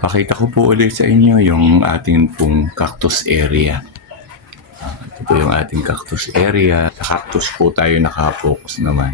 Pakita ko po ulit sa inyo yung ating pong cactus area. Ito po yung ating cactus area. Sa cactus po tayo nakafocus naman.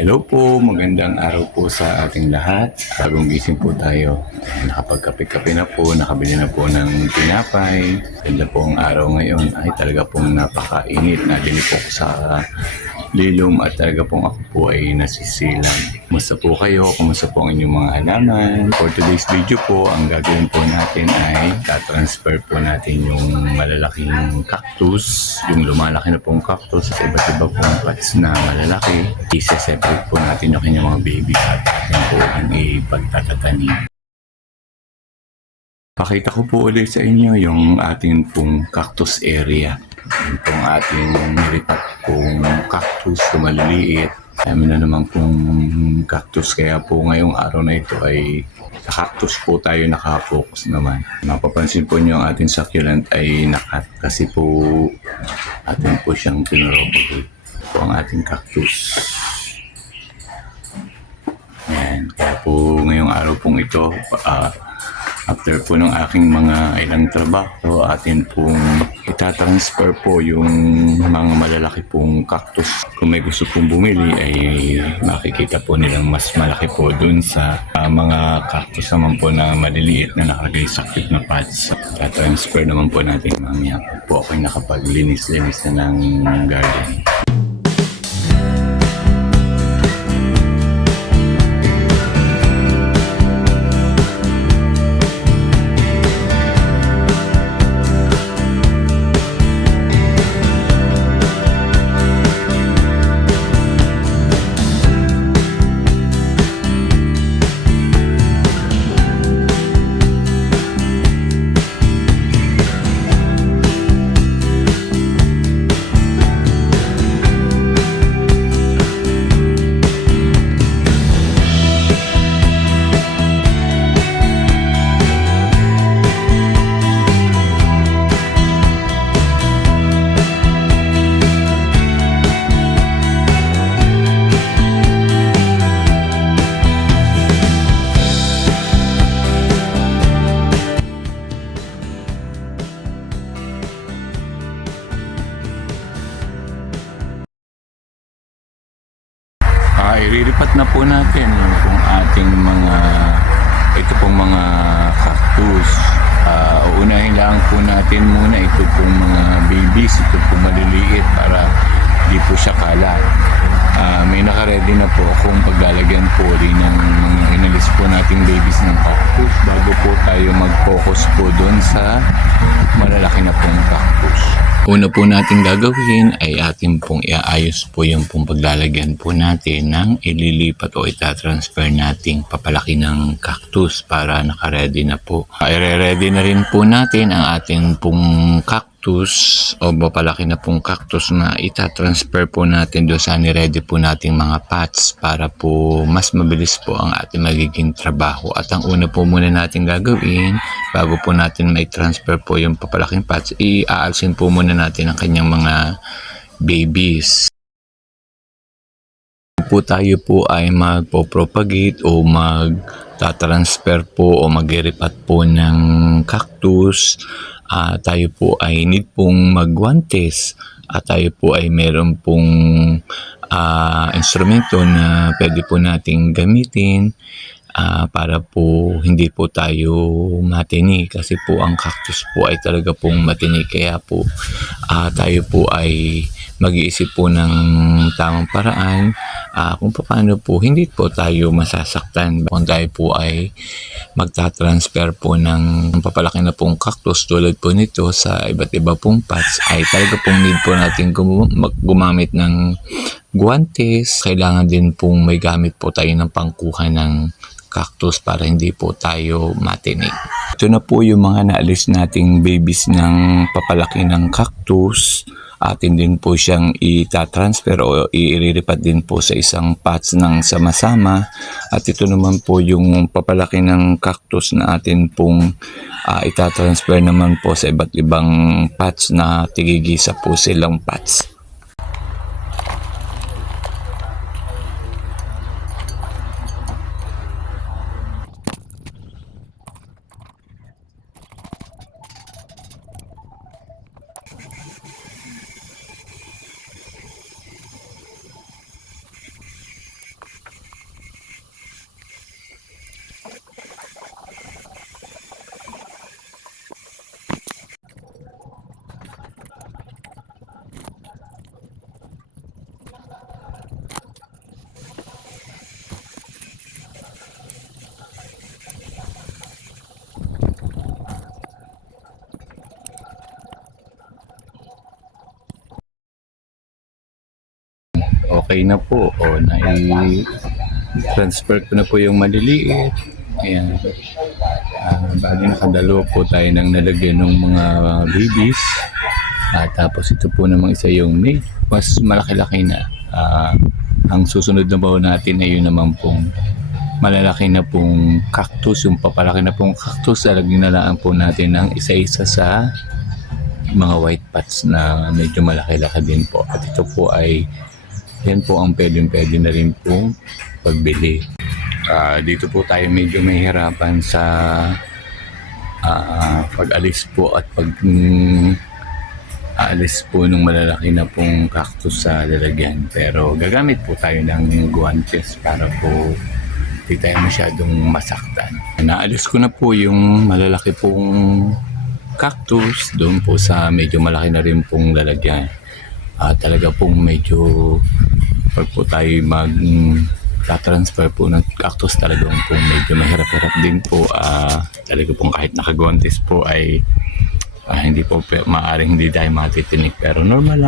Hello po, magandang araw po sa ating lahat. Bagong gising po tayo. Nakapagkape-kape na po, nakabili na po ng tinapay. Ganda po ang araw ngayon. Ay talaga pong napakainit. Nabili po ko sa lilom at talaga pong ako po ay nasisilang. Kumusta po kayo? Kumusta po ang inyong mga halaman? For today's video po, ang gagawin po natin ay transfer po natin yung malalaking cactus, yung lumalaki na pong cactus sa iba't iba pong pots na malalaki. Isa-separate po natin yung kanyang mga babies at atin po ang ipagtatatanim. Pakita ko po ulit sa inyo yung ating pong cactus area. Yung pong ating nilipat pong cactus na maliliit. Dami na naman pong cactus, kaya po ngayong araw na ito ay sa cactus po tayo nakafocus naman. Mapapansin po nyo ang ating succulent ay nakat kasi po atin po siyang pinropagate po ang ating cactus. Ayan, kaya po ngayong araw pong ito, after po ng aking mga ilang trabaho, atin pong itatransfer po yung mga malalaki pong cactus. Kung may gusto pong bumili ay makikita po nilang mas malaki po dun sa mga cactus naman po na maliliit na nakalagay sa cute na pots. Itatransfer naman po natin mamaya po ako'y nakapaglinis-linis na ng garden. Iriripat na po natin yung pong ating ito pong mga cactus. Uunahin lang po natin muna ito pong mga babies, ito pong maliliit para di po siya kalat. May naka-ready na po akong paglalagyan po rin ng mga inalis po nating babies ng cactus bago po tayo mag-focus po doon sa malalaki na pong cactus. Una po natin gagawin ay atin pong iaayos po yung pong paglalagyan po natin ng ililipat o itatransfer nating papalaki ng cactus para naka-ready na po. I-ready na rin po natin ang ating pong cactus cactus o mapalaki na pong cactus na itatransfer po natin doon sa ni-ready po nating mga pots para po mas mabilis po ang ating magiging trabaho. At ang una po muna natin gagawin bago po natin may transfer po yung papalaking pots, iaalsin po muna natin ang kanyang mga babies. Po tayo po ay magpo-propagate o mag-transfer po o mag-iripat po ng cactus, tayo po ay need pong magwantes at tayo po ay meron pong instrumento na pwede po nating gamitin para po hindi po tayo matini, kasi po ang cactus po ay talaga pong matini, kaya po tayo po ay mag-iisip po ng tamang paraan kung paano po hindi po tayo masasaktan kung tayo po ay magta-transfer po ng papalaki na pong cactus tulad po nito sa iba't iba pong pots. Ay talaga pong need po natin gumamit ng guantes. Kailangan din pong may gamit po tayo ng pangkuha ng cactus para hindi po tayo matinik. Ito na po yung mga naalis nating babies ng papalaki ng cactus. Atin din po siyang itatransfer o iriripat din po sa isang pots ng sama-sama. At ito naman po yung papalaki ng cactus na atin pong itatransfer naman po sa iba't ibang pots na tigigisa po silang pots. Okay na po, o transfer ko na po yung maliliit. Ayan, bali nakadalo po tayo ng nalagyan ng mga babies. Tapos ito po namang isa yung mas malaki-laki na. Ang susunod na baon natin ay yun naman pong malalaki na pong cactus, yung papalaki na pong cactus. Lalagyan na lang po natin ng isa-isa sa mga white pots na medyo malaki-laki din po. At ito po ay yan po ang pwede na rin po pagbili. Dito po tayo medyo may hirapan sa pag-alis po at aalis po ng malalaki na pong cactus sa lalagyan. Pero gagamit po tayo ng guantes para po hindi tayo masyadong masaktan. Naalis ko na po yung malalaki pong cactus doon po sa medyo malaki na rin pong lalagyan. Talaga pong medyo pag po tayo mag-transfer po ng cactus, talagang pong medyo mahirap-hirap din po. Talaga pong kahit nakagwantes po ay hindi po maaaring hindi tayo matitinik, pero normal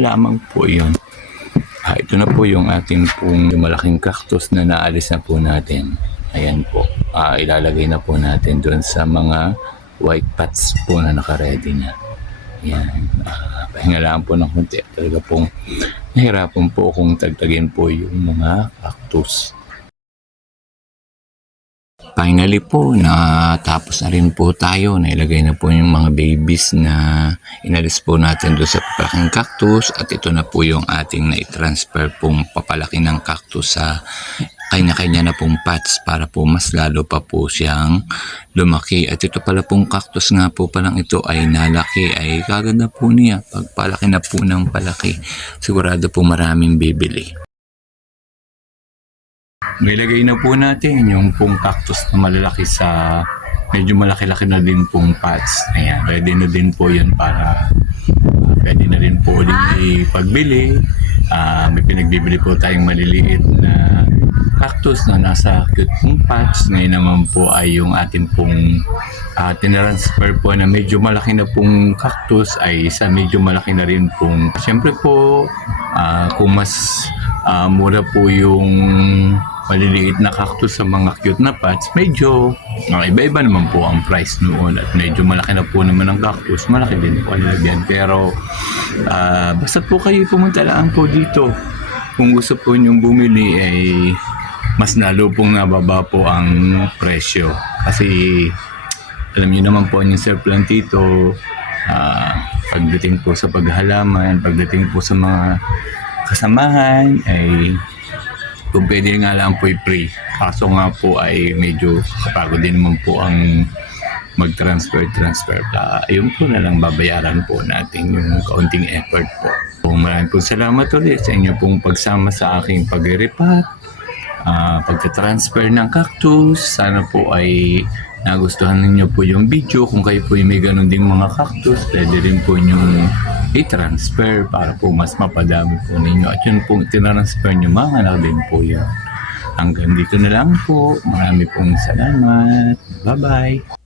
lamang po yun. Ito na po yung ating pong malaking cactus na naalis na po natin. Ayan po, ilalagay na po natin doon sa mga white pots po na naka-ready na. Ayan, pahinga lang po ng konti. Talaga pong nahirapan po kung tagtagin po yung mga cactus. Finally po, natapos na rin po tayo. Nailagay na po yung mga babies na inalis po natin doon sa papalaking cactus. At ito na po yung ating na-transfer pong papalaki ng cactus sa kanya-kanya na pong pots para po mas lalo pa po siyang lumaki. At ito pala pong cactus nga po palang ito ay nalaki, ay kaganda po niya. Pagpalaki na po ng palaki, sigurado po maraming bibili. Nilagay na po natin yung pong cactus na malalaki sa medyo malaki-laki na din pong pots. Ayan, ready na din po yun para pwede na rin po ulit ipagbili. May pinagbibili po tayong maliliit na cactus na nasa cute pong pots. Ngayon naman po ay yung atin pong tinransfer po na medyo malaki na pong cactus ay sa medyo malaki na rin pong. Siyempre po, kung mas mura po yung maliliit na cactus sa mga cute na pots, medyo iba-iba naman po ang price noon at medyo malaki na po naman ang cactus, malaki din po ang lalagyan. Pero basta po kayo pumunta lang po dito. Kung gusto po niyong bumili ay mas lalo pong nababa po ang presyo. Kasi alam niyo naman po yung Sir Plantito, pagdating po sa paghalaman, pagdating po sa mga kasamahan ay kung pwede nga lang po free. Kaso nga po ay medyo kapagod din naman po ang mag-transfer. Ayun po na lang babayaran po natin yung kaunting effort po. Maraming po salamat ulit sa inyo pong pagsama sa aking pag-repat, pagka-transfer ng cactus. Sana po ay nagustuhan ninyo po yung video. Kung kayo po may ganun ding mga cactus, pwede rin po yung i-transfer para po mas mapadami po ninyo. At yun pong tinransfer nyo, mga din po yun. Hanggang dito na lang po. Marami pong salamat. Bye-bye.